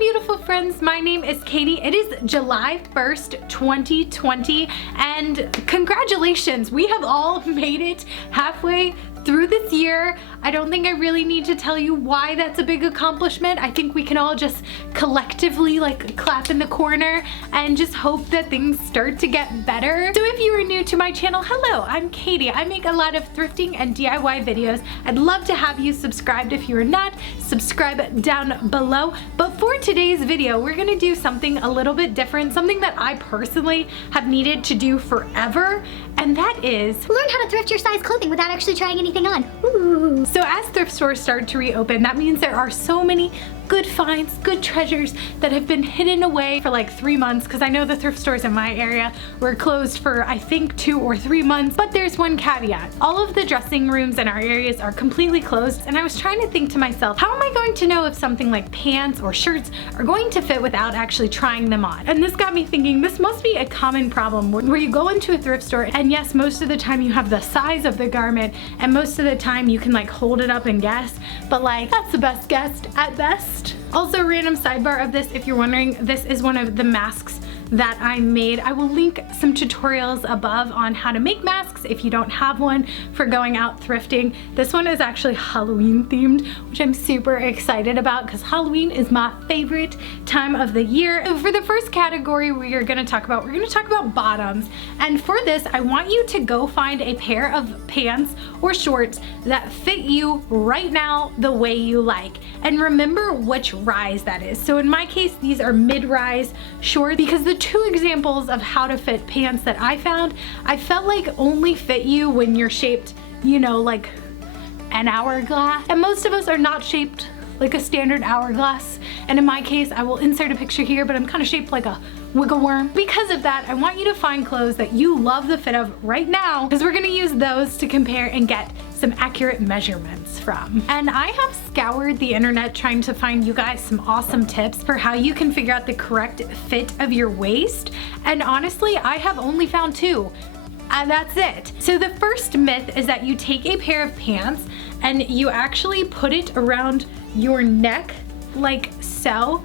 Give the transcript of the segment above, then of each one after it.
beautiful friends, my name is Katie. It is July 1st, 2020, and congratulations, we have all made it halfway through this year. I don't think I really need to tell you why that's a big accomplishment. I think we can all just collectively like clap in the corner and just hope that things start to get better. So if you are new to my channel, hello, I'm Katie. I make a lot of thrifting and DIY videos. I'd love to have you subscribed. If you are not, subscribe down below. But for today's video, we're gonna do something a little bit different, something that I personally have needed to do forever, and that is learn how to thrift your size clothing without actually trying anything on. Ooh. So as thrift stores start to reopen, that means there are so many good finds, good treasures that have been hidden away for like 3 months, because I know the thrift stores in my area were closed for I think 2 or 3 months, but there's one caveat. All of the dressing rooms in our areas are completely closed, and I was trying to think to myself, how am I going to know if something like pants or shirts are going to fit without actually trying them on? And this got me thinking, this must be a common problem where you go into a thrift store, and yes, most of the time you have the size of the garment, and most of the time you can like hold it up and guess, but like that's the best guess at best. Also, random sidebar of this, if you're wondering, this is one of the masks that I made. I will link some tutorials above on how to make masks if you don't have one for going out thrifting. This one is actually Halloween themed, which I'm super excited about because Halloween is my favorite time of the year. So for the first category we're gonna talk about bottoms. And for this, I want you to go find a pair of pants or shorts that fit you right now the way you like. And remember which rise that is. So in my case, these are mid-rise shorts, because the 2 examples of how to fit pants that I found, I felt like only fit you when you're shaped, you know, like an hourglass. And most of us are not shaped like a standard hourglass. And in my case, I will insert a picture here, but I'm kind of shaped like a wiggle worm. Because of that, I want you to find clothes that you love the fit of right now, because we're gonna use those to compare and get some accurate measurements from. And I have scoured the internet trying to find you guys some awesome tips for how you can figure out the correct fit of your waist. And honestly, I have only found 2. And that's it. So the first myth is that you take a pair of pants and you actually put it around your neck like so,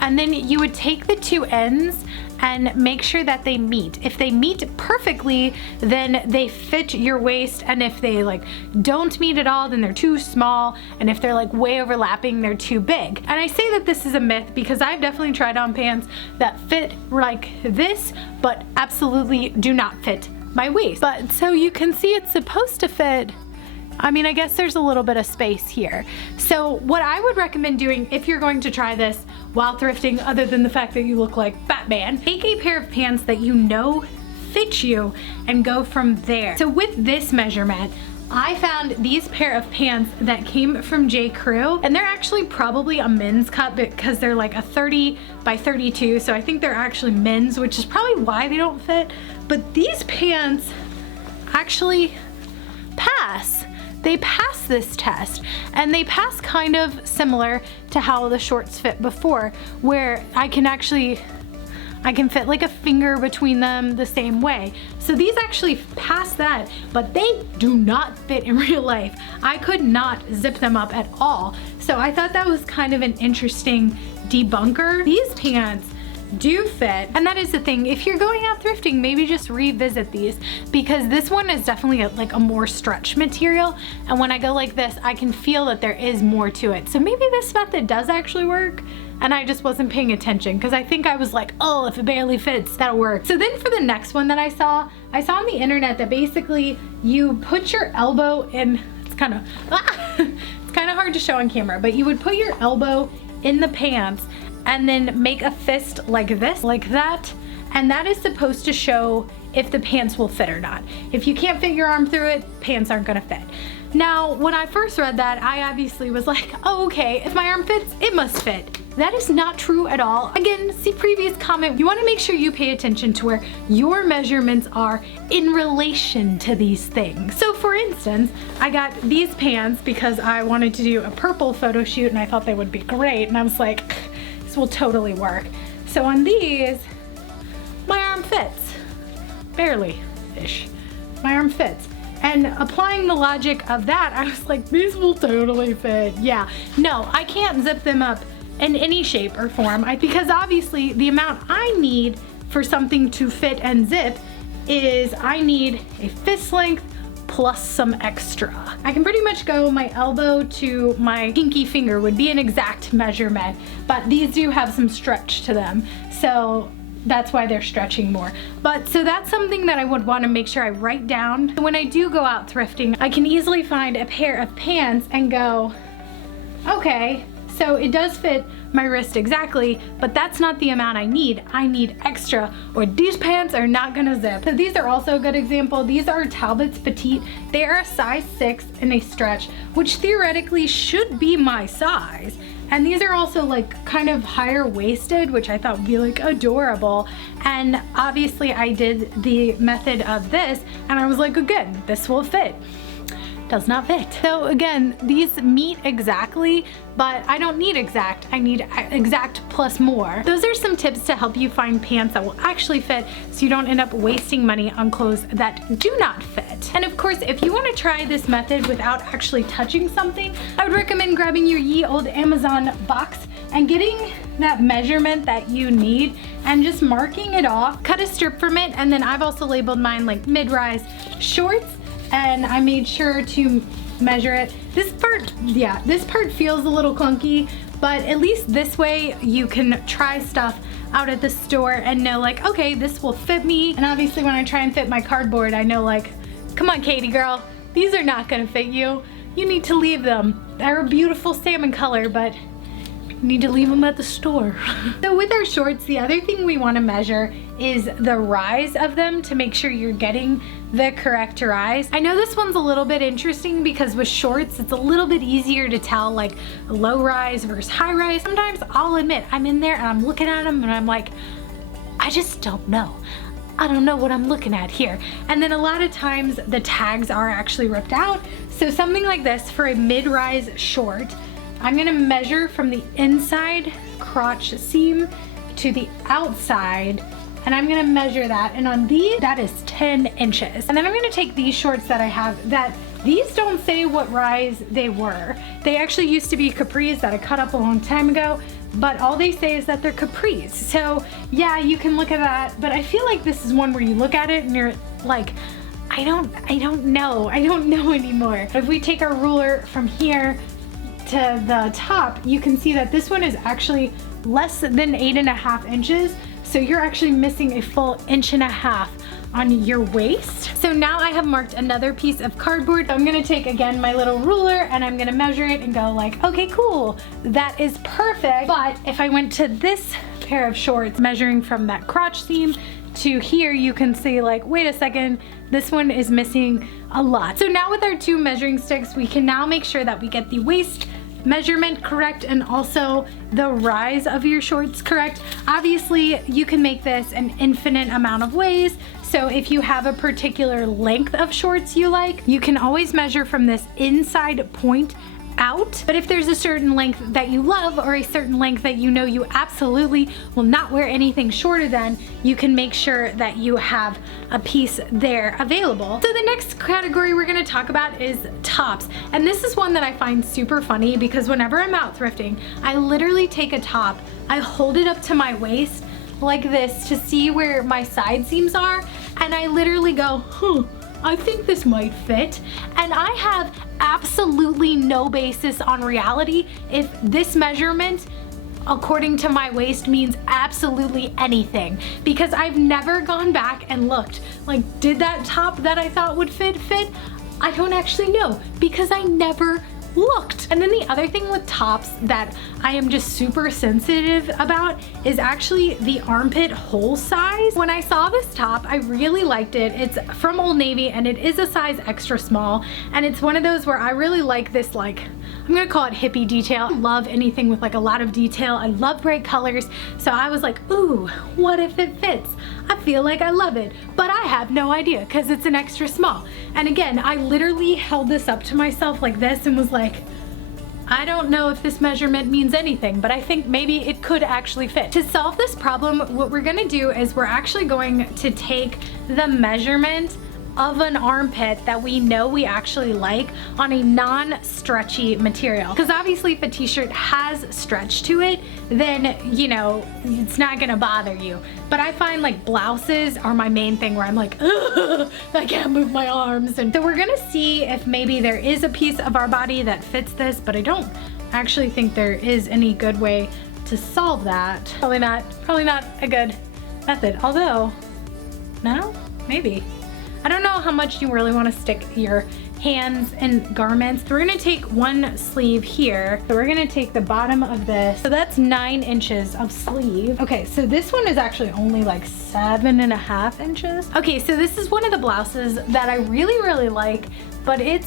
and then you would take the 2 ends and make sure that they meet. If they meet perfectly, then they fit your waist, and if they like don't meet at all, then they're too small, and if they're like way overlapping, they're too big. And I say that this is a myth because I've definitely tried on pants that fit like this, but absolutely do not fit my waist. But so you can see it's supposed to fit. I mean, I guess there's a little bit of space here. So what I would recommend doing if you're going to try this while thrifting, other than the fact that you look like Batman, take a pair of pants that you know fit you and go from there. So with this measurement, I found these pair of pants that came from J. Crew, and they're actually probably a men's cut because they're like a 30 by 32, so I think they're actually men's, which is probably why they don't fit. But these pants actually pass. They pass this test, and they pass kind of similar to how the shorts fit before, where I can fit like a finger between them the same way. So these actually pass that, but they do not fit in real life. I could not zip them up at all. So I thought that was kind of an interesting debunker. These pants do fit, and that is the thing. If you're going out thrifting, maybe just revisit these, because this one is definitely like a more stretch material, and when I go like this, I can feel that there is more to it. So maybe this method does actually work, and I just wasn't paying attention because I think I was like, oh, if it barely fits, that'll work. So then for the next one that I saw on the internet that basically you put your elbow in, it's kind of it's kind of hard to show on camera, but you would put your elbow in the pants and then make a fist like this, like that, and that is supposed to show if the pants will fit or not. If you can't fit your arm through it, pants aren't gonna fit. Now, when I first read that, I obviously was like, oh, okay, if my arm fits, it must fit. That is not true at all. Again, see previous comment. You wanna make sure you pay attention to where your measurements are in relation to these things. So for instance, I got these pants because I wanted to do a purple photo shoot and I thought they would be great, and I was like, this will totally work. So on these, my arm fits. Barely-ish. My arm fits. And applying the logic of that, I was like, these will totally fit. Yeah, no, I can't zip them up in any shape or form, because obviously the amount I need for something to fit and zip is I need a fist length plus some extra. I can pretty much go my elbow to my pinky finger would be an exact measurement, but these do have some stretch to them, so that's why they're stretching more. But so that's something that I would want to make sure I write down. When I do go out thrifting, I can easily find a pair of pants and go, okay, so it does fit my wrist exactly, but that's not the amount I need. I need extra, or these pants are not gonna zip. So these are also a good example. These are Talbot's Petite. They are a size 6 in a stretch, which theoretically should be my size. And these are also like kind of higher waisted, which I thought would be like adorable. And obviously I did the method of this and I was like, again, this will fit. Does not fit. So again, these meet exactly, but I don't need exact. I need exact plus more. Those are some tips to help you find pants that will actually fit so you don't end up wasting money on clothes that do not fit. And of course, if you want to try this method without actually touching something, I would recommend grabbing your ye old Amazon box and getting that measurement that you need and just marking it off. Cut a strip from it, and then I've also labeled mine like mid-rise shorts, and I made sure to measure it. This part, yeah, this part feels a little clunky, but at least this way you can try stuff out at the store and know like, okay, this will fit me. And obviously when I try and fit my cardboard, I know like, come on, Katie girl, these are not gonna fit you. You need to leave them. They're a beautiful salmon color, but need to leave them at the store. So with our shorts, the other thing we want to measure is the rise of them to make sure you're getting the correct rise. I know this one's a little bit interesting because with shorts, it's a little bit easier to tell like low rise versus high rise. Sometimes I'll admit I'm in there and I'm looking at them and I'm like, I just don't know. I don't know what I'm looking at here. And then a lot of times the tags are actually ripped out. So something like this for a mid-rise short, I'm gonna measure from the inside crotch seam to the outside, and I'm gonna measure that, and on these, that is 10 inches. And then I'm gonna take these shorts that I have, that these don't say what rise they were. They actually used to be capris that I cut up a long time ago, but all they say is that they're capris. So yeah, you can look at that, but I feel like this is one where you look at it and you're like, I don't know anymore. If we take our ruler from here to the top, you can see that this one is actually less than 8.5 inches. So you're actually missing a full 1.5 inches on your waist. So now I have marked another piece of cardboard. I'm gonna take again my little ruler and I'm gonna measure it and go like, okay, cool, that is perfect. But if I went to this pair of shorts, measuring from that crotch seam to here, you can see like, wait a second, this one is missing a lot. So now with our 2 measuring sticks, we can now make sure that we get the waist measurement correct and also the rise of your shorts correct. Obviously, you can make this an infinite amount of ways. So if you have a particular length of shorts you like, you can always measure from this inside point out. But if there's a certain length that you love or a certain length that you know you absolutely will not wear anything shorter than, you can make sure that you have a piece there available. So the next category we're gonna talk about is tops. And this is one that I find super funny because whenever I'm out thrifting, I literally take a top, I hold it up to my waist like this to see where my side seams are, and I literally go, I think this might fit. And I have absolutely no basis on reality if this measurement according to my waist means absolutely anything, because I've never gone back and looked like, did that top that I thought would fit? I don't actually know because I never looked. And then the other thing with tops that I am just super sensitive about is actually the armpit hole size. When I saw this top, I really liked it. It's from Old Navy and it is a size extra small, and it's one of those where I really like this, like, I'm gonna call it hippie detail. I love anything with like a lot of detail. I love bright colors. So I was like, ooh, what if it fits? I feel like I love it, but I have no idea because it's an extra small. And again, I literally held this up to myself like this and was like, I don't know if this measurement means anything, but I think maybe it could actually fit. To solve this problem, what we're gonna do is we're actually going to take the measurement of an armpit that we know we actually like on a non-stretchy material. Because obviously if a t-shirt has stretch to it, then, you know, it's not gonna bother you. But I find like blouses are my main thing where I'm like, ugh, I can't move my arms. And so we're gonna see if maybe there is a piece of our body that fits this, but I don't actually think there is any good way to solve that. Probably not a good method. Although, no, maybe. I don't know how much you really want to stick your hands in garments. We're gonna take one sleeve here. So we're gonna take the bottom of this. So that's 9 inches of sleeve. Okay, so this one is actually only like 7.5 inches. Okay, so this is one of the blouses that I really like, but it's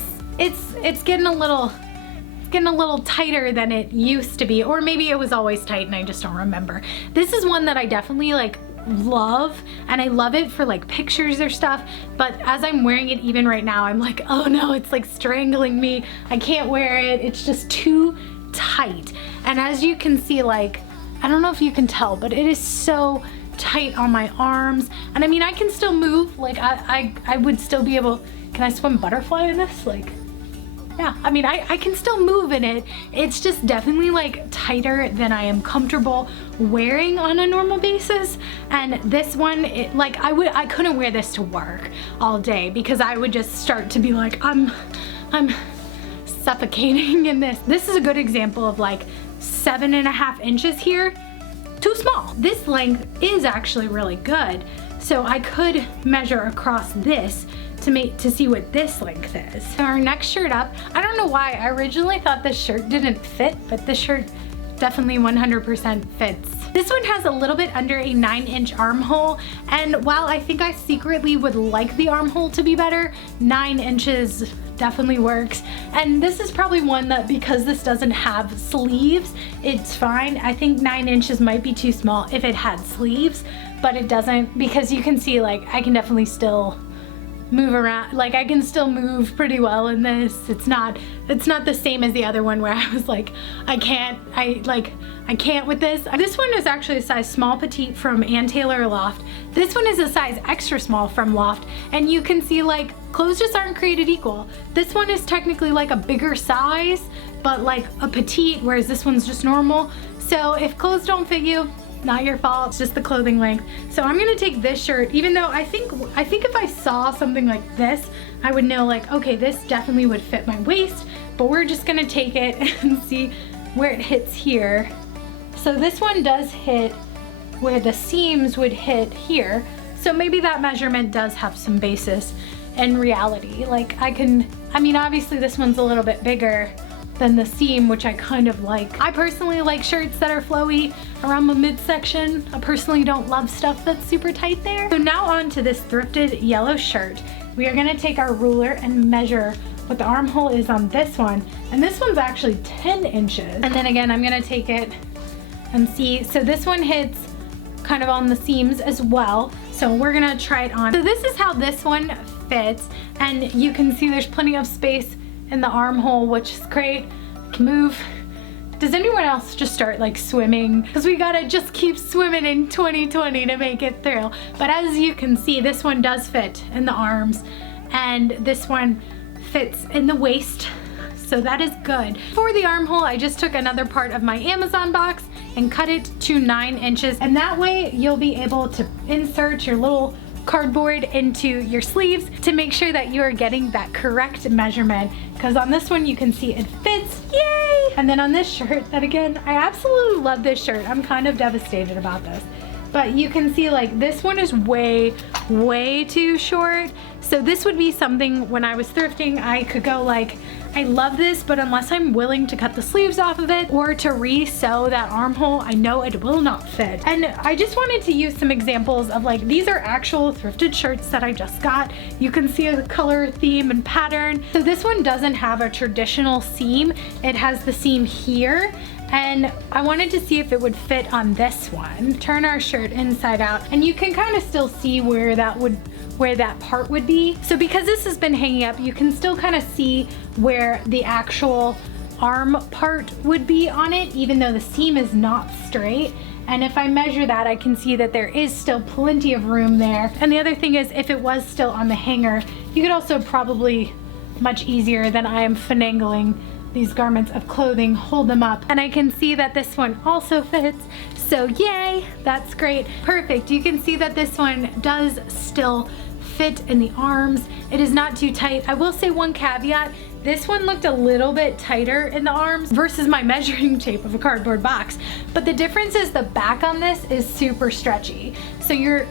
getting a little tighter than it used to be, or maybe it was always tight and I just don't remember. This is one that I definitely like love, and I love it for like pictures or stuff, but as I'm wearing it even right now, I'm like, oh no, it's like strangling me. I can't wear it. It's just too tight. And as you can see, like, I don't know if you can tell, but it is so tight on my arms. And I mean, I can still move, like I would still be able, can I swim butterfly in this? Like, yeah, I mean, I can still move in it. It's just definitely like tighter than I am comfortable wearing on a normal basis. And this one, I couldn't wear this to work all day because I would just start to be like, I'm suffocating in this. This is a good example of like 7.5 inches here, too small. This length is actually really good. So I could measure across this to see what this length is. So our next shirt up, I don't know why, I originally thought this shirt didn't fit, but this shirt definitely 100% fits. This one has a little bit under a 9-inch armhole, and while I think I secretly would like the armhole to be better, 9 inches definitely works. And this is probably one that, because this doesn't have sleeves, it's fine. I think 9 inches might be too small if it had sleeves, but it doesn't, because you can see like I can definitely still move around. Like I can still move pretty well in this. It's not the same as the other one where I was like, I can't with this. This one is actually a size small petite from Ann Taylor Loft. This one is a size extra small from Loft, and you can see like clothes just aren't created equal. This one is technically like a bigger size, but like a petite, whereas this one's just normal. So if clothes don't fit you, not your fault, it's just the clothing length. So I'm gonna take this shirt, even though I think if I saw something like this, I would know like, okay, this definitely would fit my waist, but we're just gonna take it and see where it hits here. So this one does hit where the seams would hit here. So maybe that measurement does have some basis in reality. Like I mean, obviously this one's a little bit bigger than the seam, which I kind of like. I personally like shirts that are flowy around the midsection. I personally don't love stuff that's super tight there. So now on to this thrifted yellow shirt. We are gonna take our ruler and measure what the armhole is on this one. And this one's actually 10 inches. And then again, I'm gonna take it and see. So this one hits kind of on the seams as well. So we're gonna try it on. So this is how this one fits. And you can see there's plenty of space in the armhole, which is great. I can move. Does anyone else just start like swimming? Because we gotta just keep swimming in 2020 to make it through. But as you can see, this one does fit in the arms, and this one fits in the waist. So that is good. For the armhole, I just took another part of my Amazon box and cut it to 9 inches. And that way you'll be able to insert your little cardboard into your sleeves to make sure that you are getting that correct measurement, because on this one you can see it fits, yay! And then on this shirt, that again, I absolutely love this shirt. I'm kind of devastated about this, but you can see like this one is way too short. So this would be something when I was thrifting, I could go like, I love this, but unless I'm willing to cut the sleeves off of it or to re-sew that armhole, I know it will not fit. And I just wanted to use some examples of like, these are actual thrifted shirts that I just got. You can see the color, theme, and pattern. So this one doesn't have a traditional seam. It has the seam here. And I wanted to see if it would fit on this one. Turn our shirt inside out, and you can kind of still see where that part would be. So because this has been hanging up, you can still kind of see where the actual arm part would be on it, even though the seam is not straight. And if I measure that, I can see that there is still plenty of room there. And the other thing is, if it was still on the hanger, you could also probably, much easier than I am finagling these garments of clothing, hold them up. And I can see that this one also fits. So yay, that's great. Perfect. You can see that this one does still fit in the arms. It is not too tight. I will say one caveat. This one looked a little bit tighter in the arms versus my measuring tape of a cardboard box. But the difference is the back on this is super stretchy.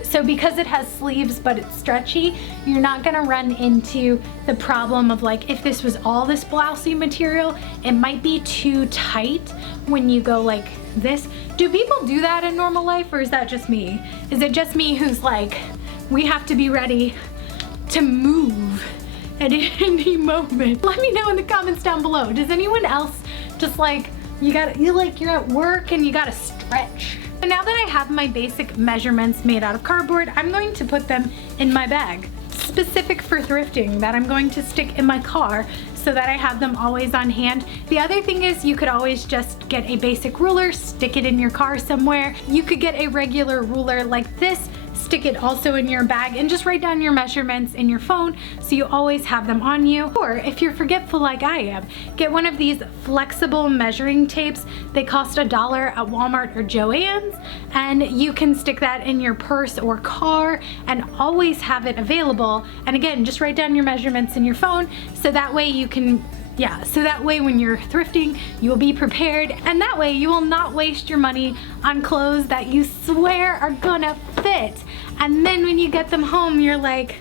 So because it has sleeves but it's stretchy, you're not gonna run into the problem of like, if this was all this blousey material, it might be too tight when you go like this. Do people do that in normal life, or is that just me? Is it just me who's like, we have to be ready to move at any moment? Let me know in the comments down below. Does anyone else just like, you're at work and you gotta stretch? So now that I have my basic measurements made out of cardboard, I'm going to put them in my bag, specific for thrifting, that I'm going to stick in my car so that I have them always on hand. The other thing is, you could always just get a basic ruler, stick it in your car somewhere. You could get a regular ruler like this, stick it also in your bag, and just write down your measurements in your phone so you always have them on you. Or if you're forgetful like I am, get one of these flexible measuring tapes. They cost $1 at Walmart or Joann's, and you can stick that in your purse or car and always have it available. And again, just write down your measurements in your phone so that way you can so that way when you're thrifting, you'll be prepared, and that way you will not waste your money on clothes that you swear are gonna fit. And then when you get them home, you're like,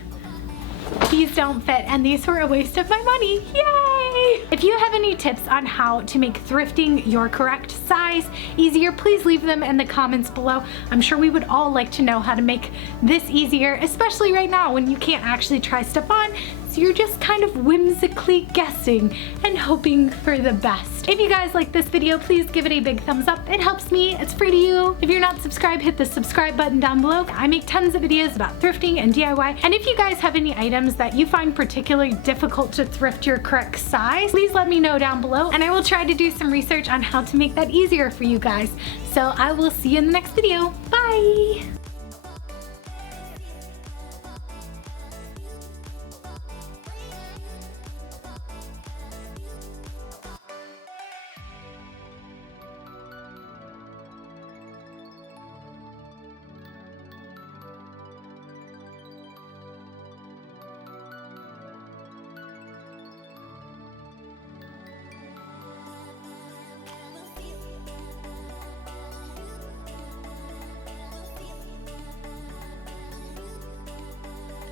these don't fit and these were a waste of my money. Yay! If you have any tips on how to make thrifting your correct size easier, please leave them in the comments below. I'm sure we would all like to know how to make this easier, especially right now when you can't actually try stuff on, so you're just kind of whimsically guessing and hoping for the best. If you guys like this video, please give it a big thumbs up. It helps me, it's free to you. If you're not subscribed, hit the subscribe button down below. I make tons of videos about thrifting and DIY. And if you guys have any items that you find particularly difficult to thrift your correct size, please let me know down below, and I will try to do some research on how to make that easier for you guys. So I will see you in the next video. Bye!